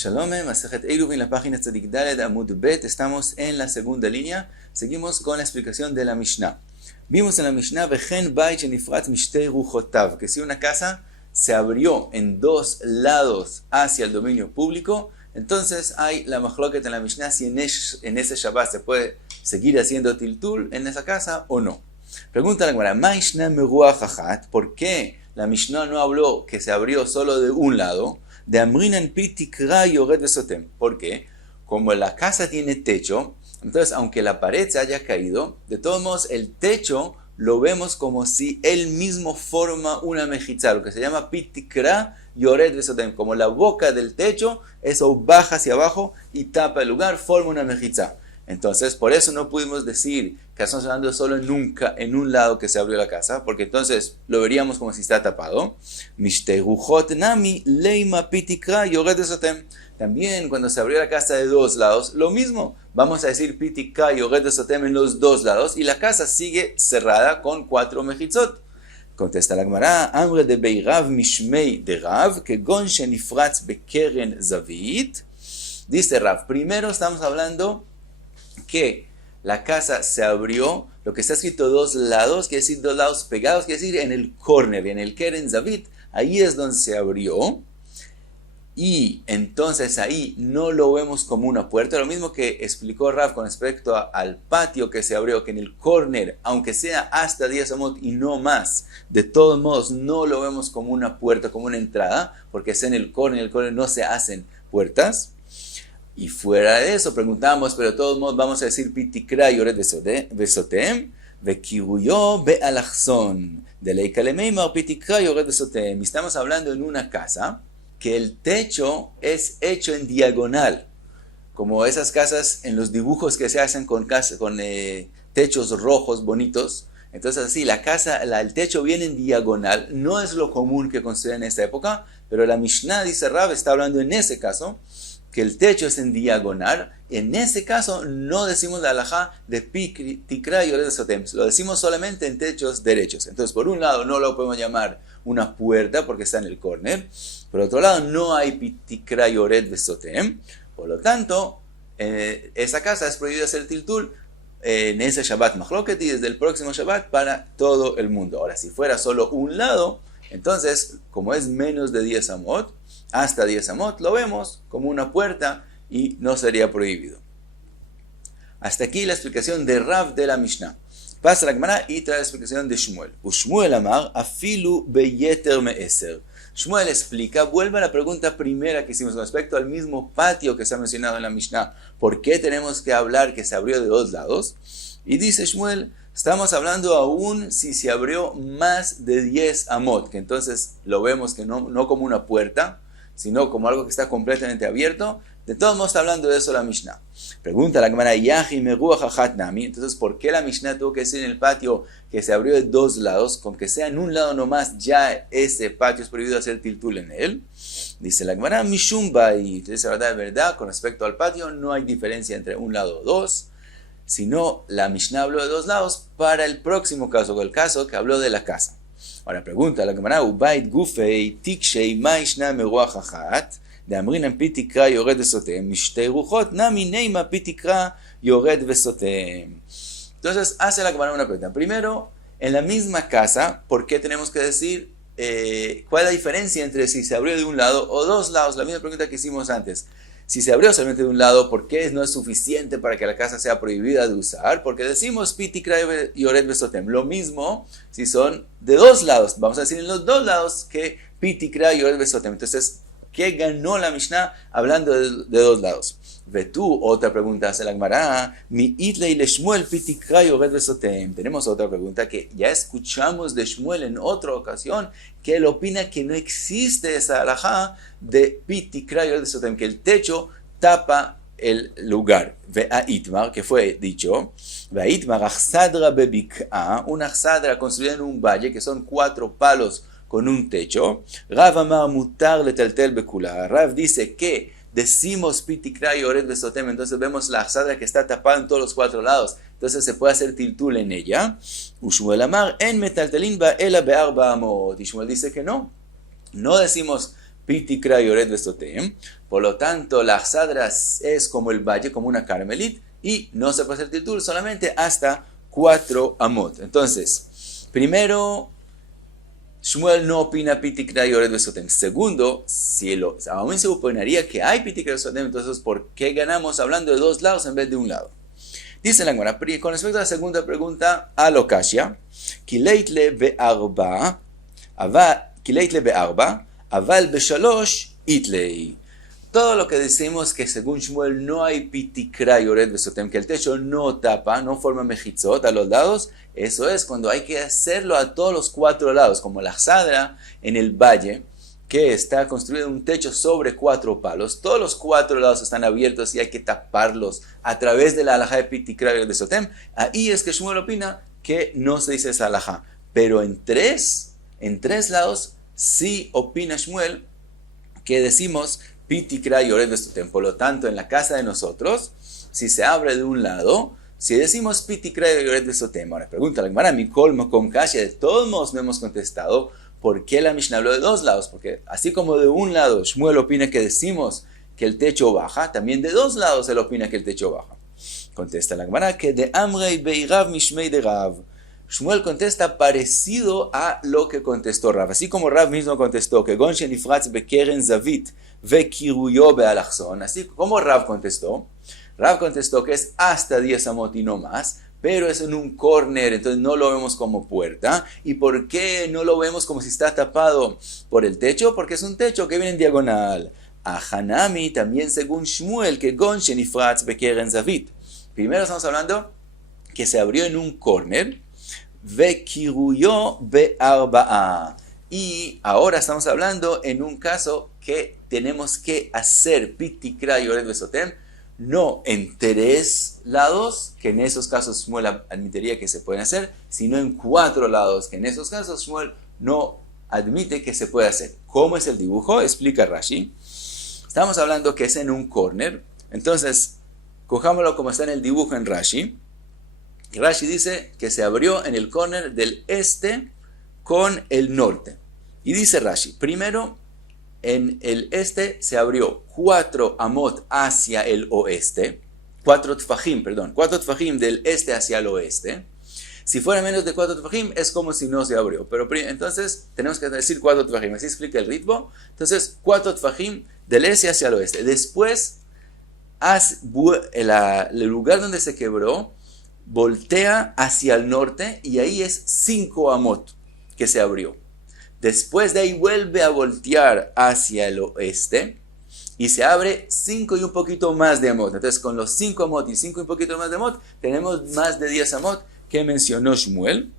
Shalom, Masejet Eruv en la página Tzadik Daled Amud Bet. Estamos en la segunda línea. Seguimos con la explicación de la Mishnah. Vimos en la Mishnah Vechen Bait Shenifrat Mishtei Ruchotav, que si una casa se abrió en dos lados hacia el dominio público, entonces hay la machloket en la Mishnah si en ese Shabbat se puede seguir haciendo tiltul en esa casa o no. Pregunta la Gemara, Maishna Meruach Achat, ¿por qué la Mishnah no habló que se abrió solo de un lado? De Amrinan Pitikra Yored Vesotem. ¿Por qué? Como la casa tiene techo, entonces aunque la pared se haya caído, de todos modos el techo lo vemos como si él mismo forma una mejitza, lo que se llama Pitikra Yored Vesotem. Como la boca del techo, eso baja hacia abajo y tapa el lugar, forma una mejitza. Entonces, por eso no pudimos decir que estamos hablando solo en un lado que se abrió la casa, porque entonces lo veríamos como si está tapado. También cuando se abrió la casa de dos lados, lo mismo. Vamos a decir pitika yored sotem en los dos lados y la casa sigue cerrada con 4 mejitzot. Contesta la Gemara, Amre de Beirav Mishmei de Rav, que gon shenifratz bekeren zavit. Dice Rav, primero estamos hablando que la casa se abrió, lo que está escrito dos lados, quiere decir dos lados pegados, quiere decir en el corner, en el Keren Zavit, ahí es donde se abrió, y entonces ahí no lo vemos como una puerta, lo mismo que explicó Rav con respecto al patio que se abrió, que en el corner, aunque sea hasta 10 amot y no más, de todos modos no lo vemos como una puerta, como una entrada, porque es en el corner no se hacen puertas. Y fuera de eso, preguntamos, pero de todos modos vamos a decir Pitikra Yored Vesotem, Vekiruyo Be'alachson, de Leikalemeimar Pitikra Yored Vesotem. Y estamos hablando en una casa que el techo es hecho en diagonal, como esas casas en los dibujos que se hacen con techos rojos bonitos. Entonces así, el techo viene en diagonal, no es lo común que construyen en esta época, pero la Mishnah, dice Rav, está hablando en ese caso, que el techo es en diagonal. En ese caso no decimos la halajá de Pitikra Yored Vesotem, lo decimos solamente en techos derechos. Entonces por un lado no lo podemos llamar una puerta porque está en el corner, por otro lado no hay Pitikra Yored Vesotem, por lo tanto esa casa es prohibida hacer tiltul en ese Shabbat Machloket y desde el próximo Shabbat para todo el mundo. Ahora si fuera solo un lado, entonces como es menos de 10 amot, hasta 10 amot, lo vemos como una puerta y no sería prohibido. Hasta aquí la explicación de Rav de la Mishnah. Pasa la Gemara y trae la explicación de Shmuel. Shmuel amar afilu beyeter me'eser. Shmuel explica, vuelve a la pregunta primera que hicimos con respecto al mismo patio que se ha mencionado en la Mishnah. ¿Por qué tenemos que hablar que se abrió de dos lados? Y dice Shmuel, estamos hablando aún si se abrió más de 10 amot, que entonces lo vemos que no como una puerta, sino como algo que está completamente abierto. De todos modos está hablando de eso la Mishnah. Pregunta la Gemara, Yahi meruach achat nami. Entonces, ¿por qué la Mishnah tuvo que decir en el patio que se abrió de dos lados? Con que sea en un lado nomás, ya ese patio es prohibido hacer tiltul en él. Dice la Gemara, Mishum bait. Dice la verdad, con respecto al patio no hay diferencia entre un lado o dos, sino la Mishnah habló de dos lados para el próximo caso, el caso que habló de la casa. Ahora pregunta la Gemara, Ubait gufei tikshei maishna meruach achat de amrinan pitikra yored vesotem mishtei ruchot nami neima pitikra yored vesotem. Entonces hace la Gemara una pregunta. Primero, en la misma casa, ¿por qué tenemos que decir cuál es la diferencia entre si se abrió de un lado o dos lados? La misma pregunta que hicimos antes. Si se abrió solamente de un lado, ¿por qué no es suficiente para que la casa sea prohibida de usar? Porque decimos Pitikra Yored Vesotem. Lo mismo si son de dos lados. Vamos a decir en los dos lados que Pitikra Yored Vesotem. Entonces, ¿qué ganó la Mishnah hablando de dos lados? Ve tú, otra pregunta hace la Gemara. Mi itlei le Shmuel Pitikra Yored Vesotem. Tenemos otra pregunta que ya escuchamos de Shmuel en otra ocasión, que él opina que no existe esa halajá de Pitikra Yored Vesotem, que el techo tapa el lugar. Ve a Itmar, que fue dicho, ve a Itmar, achsadra bebik'a, una achsadra construida en un valle, que son 4 palos con un techo. Rav amar mutar letaltel bekula. Rav dice que decimos Pitikra Yored Vesotem, entonces vemos la achsadra que está tapada en todos los 4 lados, entonces se puede hacer tiltul en ella. Ushmuel amar en metaltelin ba ela be'arba amot. Y Shmuel dice que no decimos Pitikra Yored Vesotem, Por lo tanto, la Axadra es como el valle, como una carmelit, y no se puede hacer tiltul solamente hasta 4 amot. Entonces, primero, Shmuel no opina Pitikra y Ored Besotem. Segundo, aún se opinaría que hay Pitikra y Besotem, entonces ¿por qué ganamos hablando de dos lados en vez de un lado? Dice la Gemara, con respecto a la segunda pregunta, a Lokashia, Kileitle be'arba, aval be'shalosh itlei. Todo lo que decimos que según Shmuel no hay Pitikra y Ored Besotem, que el techo no tapa, no forma mejitzot a los lados, eso es cuando hay que hacerlo a todos los 4 lados, como la Axadra en el valle, que está construido un techo sobre 4 palos. Todos los 4 lados están abiertos y hay que taparlos a través de la alajá de Pitikra y Ored Besotem. Ahí es que Shmuel opina que no se dice esa alajá. Pero en tres lados sí opina Shmuel que decimos Pitikra y Ored Besotem. Por lo tanto, en la casa de nosotros, si se abre de un lado, si decimos Pitikra y Ored Besotem, ahora pregunta la Gemara, Mikol Mokom Kashia, de todos modos no hemos contestado por qué la Mishnah habló de 2 lados, porque así como de un lado Shmuel opina que decimos que el techo baja, también de 2 lados él opina que el techo baja. Contesta la Gemara que de Amrei Beirav Mishmei de Rav. Shmuel contesta parecido a lo que contestó Rav. Así como Rav mismo contestó que Gon Shenifratz Bekeren Zavit Vekiruyo Bealachson. Así como Rav contestó que es hasta 10 amot y no más, pero es en un corner, entonces no lo vemos como puerta. ¿Y por qué no lo vemos como si está tapado por el techo? Porque es un techo que viene en diagonal. A Hanami también según Shmuel que Gon Shenifratz Bekeren Zavit. Primero estamos hablando que se abrió en un corner. Vekiruyo be'arba'a. Y ahora estamos hablando en un caso que tenemos que hacer Pitikra y Ored Besotem, no en 3 lados, que en esos casos Shmuel admitiría que se pueden hacer, sino en 4 lados, que en esos casos Shmuel no admite que se puede hacer. ¿Cómo es el dibujo? Explica Rashi. Estamos hablando que es en un corner, entonces cojámoslo como está en el dibujo en Rashi. Y Rashi dice que se abrió en el corner del este con el norte. Y dice Rashi, primero en el este se abrió 4 amot hacia el oeste, 4 tfajim del este hacia el oeste. Si fuera menos de 4 tfajim es como si no se abrió, pero entonces tenemos que decir 4 tfajim, así explica el ritmo. Entonces 4 tfajim del este hacia el oeste. Después el lugar donde se quebró voltea hacia el norte y ahí es 5 amot que se abrió. Después de ahí vuelve a voltear hacia el oeste y se abre 5 y un poquito más de amot. Entonces con los 5 amot y 5 y un poquito más de amot tenemos más de 10 amot que mencionó Shmuel.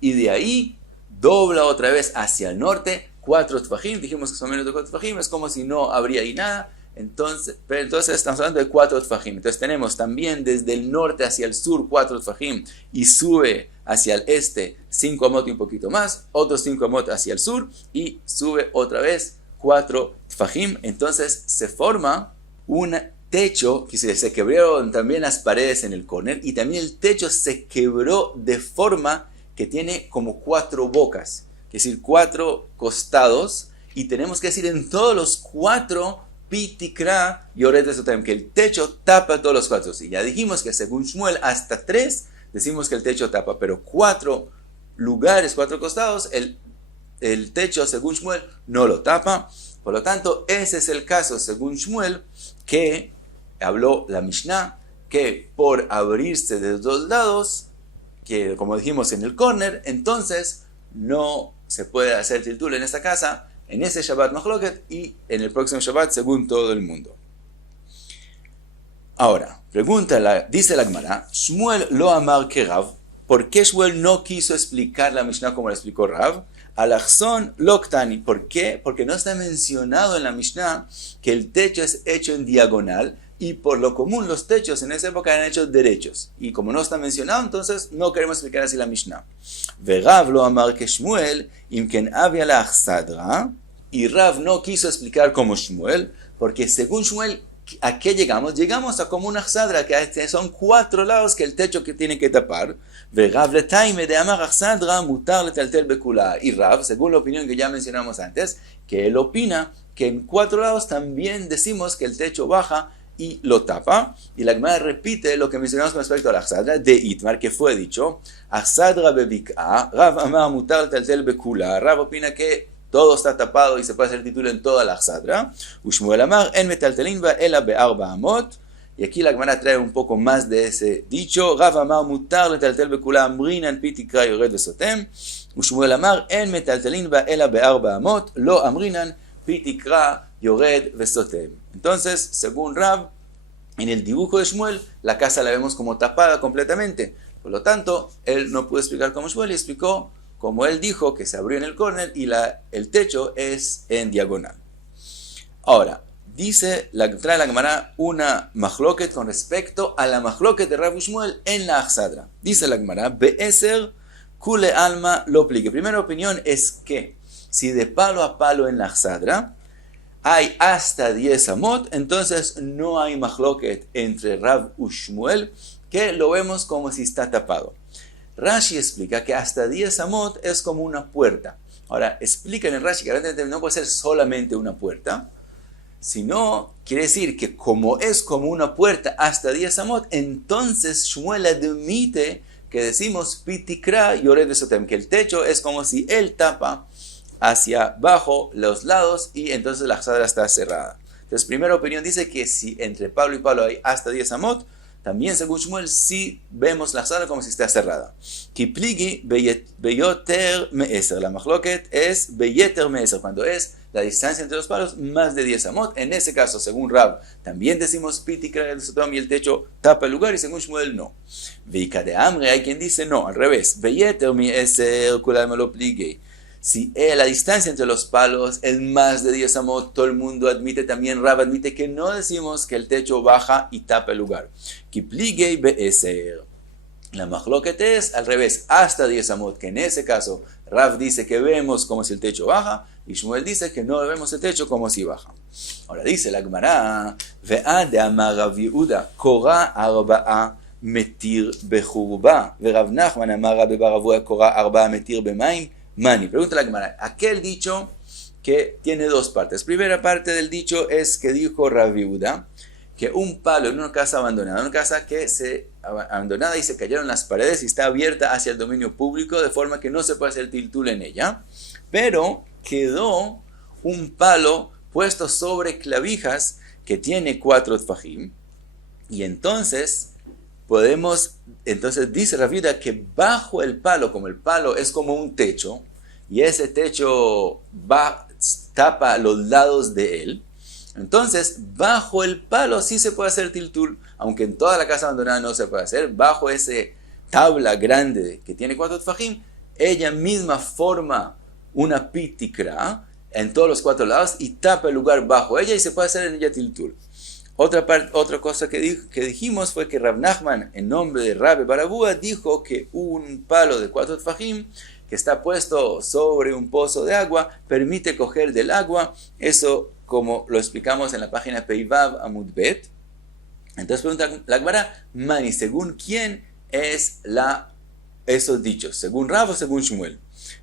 Y de ahí dobla otra vez hacia el norte 4 tfajim. Dijimos que son menos de 4 tfajim, es como si no habría ahí nada. Entonces estamos hablando de 4 tfajim. Entonces tenemos también desde el norte hacia el sur 4 tfajim y sube hacia el este 5 amot y un poquito más, otros 5 amot hacia el sur y sube otra vez 4 tfajim. Entonces se forma un techo que se quebraron también las paredes en el corner y también el techo se quebró de forma que tiene como 4 bocas, es decir, 4 costados, y tenemos que decir en todos los 4 Pitikra y Ored Besotem, que el techo tapa todos los 4. Y ya dijimos que según Shmuel hasta 3 decimos que el techo tapa, pero 4 lugares, 4 costados, el techo según Shmuel no lo tapa. Por lo tanto, ese es el caso según Shmuel que habló la Mishnah, que por abrirse de 2 lados, que como dijimos en el corner, entonces no se puede hacer tiltul en esta casa, en ese Shabbat Machloket y en el próximo Shabbat según todo el mundo. Ahora, dice la Gemara, Shmuel lo amar que Rav. ¿Por qué Shmuel no quiso explicar la Mishnah como la explicó Rav? Alachson loktani. ¿Por qué? Porque no está mencionado en la Mishnah que el techo es hecho en diagonal y por lo común los techos en esa época eran hechos derechos. Y como no está mencionado, entonces no queremos explicar así la Mishnah. Rav lo amar que Shmuel imken avia la achsadra. Y Rav no quiso explicar como Shmuel, porque según Shmuel, ¿a qué llegamos? Llegamos a como una achsadra, que son 4 lados que el techo que tiene que tapar. Y Rav, según la opinión que ya mencionamos antes, que él opina que en 4 lados también decimos que el techo baja y lo tapa. Y la Gemara repite lo que mencionamos con respecto al Achsadra de Itmar, que fue dicho, Achsadra bebik'a, Rav amar mutar taltel bekula. Rav opina que todo está tapado y se puede hacer título en toda la Achsadra. Ushmuel amar en metaltelin va ela be'arba amot. Y aquí la Gemara trae un poco más de ese dicho. Rav amar mutar taltel bekula amrinan pitikra yored vesotem. Ushmuel amar en metaltelin va ela be'arba amot. Lo amrinan pitikra yored vesotem. Entonces, según Rav, en el dibujo de Shmuel, la casa la vemos como tapada completamente. Por lo tanto, él no pudo explicar como Shmuel y explicó como él dijo, que se abrió en el córner y el techo es en diagonal. Ahora, trae la Gemara una machloket con respecto a la machloket de Rav Shmuel en la Achsadra. Dice la Gemara, Be'eser kule alma lo pligue. Primera opinión es que si de palo a palo en la Achsadra hay hasta 10 amot, entonces no hay machloket entre Rav y Shmuel, que lo vemos como si está tapado. Rashi explica que hasta 10 amot es como una puerta. Ahora, explica en el Rashi que no puede ser solamente una puerta, sino quiere decir que como es como una puerta hasta 10 amot, entonces Shmuel admite que decimos pitikra yored vesotem, que el techo es como si él tapa hacia abajo los lados y entonces la Achsadra está cerrada. Entonces, primera opinión dice que si entre palo y palo hay hasta 10 amot, también según Shmuel sí vemos la Achsadra como si está cerrada. Kipligi beyoter me'eser. La machloket es beyeter me'eser, cuando es la distancia entre los palos más de 10 amot. En ese caso, según Rav, también decimos pitikra el sotom y el techo tapa el lugar, y según Shmuel no. Veika de Amre, hay quien dice no, al revés. Beyeter me'eser kulal me lo plige. Si la distancia entre los palos es más de 10 amot, todo el mundo admite, también Rav admite que no decimos que el techo baja y tapa el lugar. Kipligei be'eser. La machloket es al revés, hasta 10 amot, que en ese caso Rav dice que vemos como si el techo baja y Shmuel dice que no vemos el techo como si baja. Ahora dice la Gemara, ve'ad de amar Rav Yehuda, kora arba'a metir bechurba, ve'Rav Nachman amar Rabbi bar Avua, kora arba'a metir b'mayim. Mani, pregunta la Gemara, aquel dicho que tiene 2 partes. Primera parte del dicho es que dijo Rav Yehuda que un palo en una casa abandonada, una casa que abandonada y se cayeron las paredes y está abierta hacia el dominio público de forma que no se puede hacer tiltul en ella, pero quedó un palo puesto sobre clavijas que tiene 4 tfajim y entonces dice Rav Yehuda que bajo el palo, como el palo es como un techo, y ese techo tapa los lados de él, entonces bajo el palo sí se puede hacer tiltul, aunque en toda la casa abandonada no se puede hacer. Bajo ese tabla grande que tiene 4 tfajim, ella misma forma una pitikra en todos los 4 lados y tapa el lugar bajo ella y se puede hacer en ella tiltul. Otra cosa que dijimos fue que Rav Nachman, en nombre de Rabbi bar Avua, dijo que un palo de 4 tfajim que está puesto sobre un pozo de agua permite coger del agua. Eso, como lo explicamos en la página Peivav Amud Bet. Entonces pregunta la Gemara, Mani, ¿según quién es esos dichos? ¿Según Rav o según Shmuel?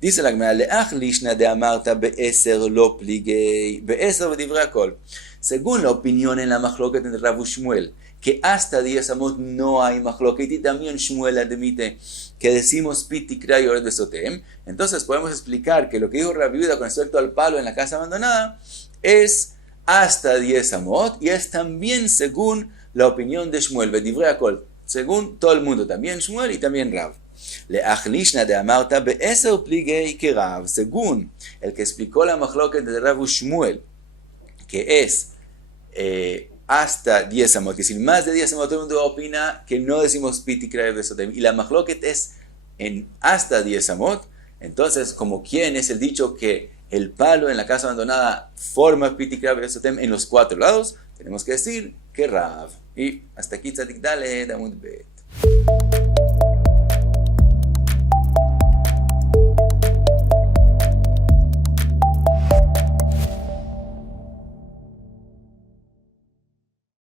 Dice la Gemara, Le'ach lishna de amarta be'eser lo pligei, be'eser v'divrei hakol. Según la opinión en la machloket entre Rav y Shmuel, que hasta 10 amot no hay machloket, y también Shmuel admite que decimos pitikra yored vesotem, entonces podemos explicar que lo que dijo Rav Yehuda con respecto al palo en la casa abandonada es hasta 10 amot, y es también según la opinión de Shmuel, v'divrei hakol, según todo el mundo, también Shmuel y también Rav. Le'ach lishna de amarta be'eser pligei que Rav, según el que explicó la machloket de Rav y Shmuel, que es hasta 10 amot, que si más de 10 amot todo el mundo opina que no decimos pitikra vesotem, y la machloket es en hasta 10 amot, entonces como quién es el dicho que el palo en la casa abandonada forma pitikra vesotem en los 4 lados, tenemos que decir que Rav. Y hasta aquí Tzadik Daled Amud Bet.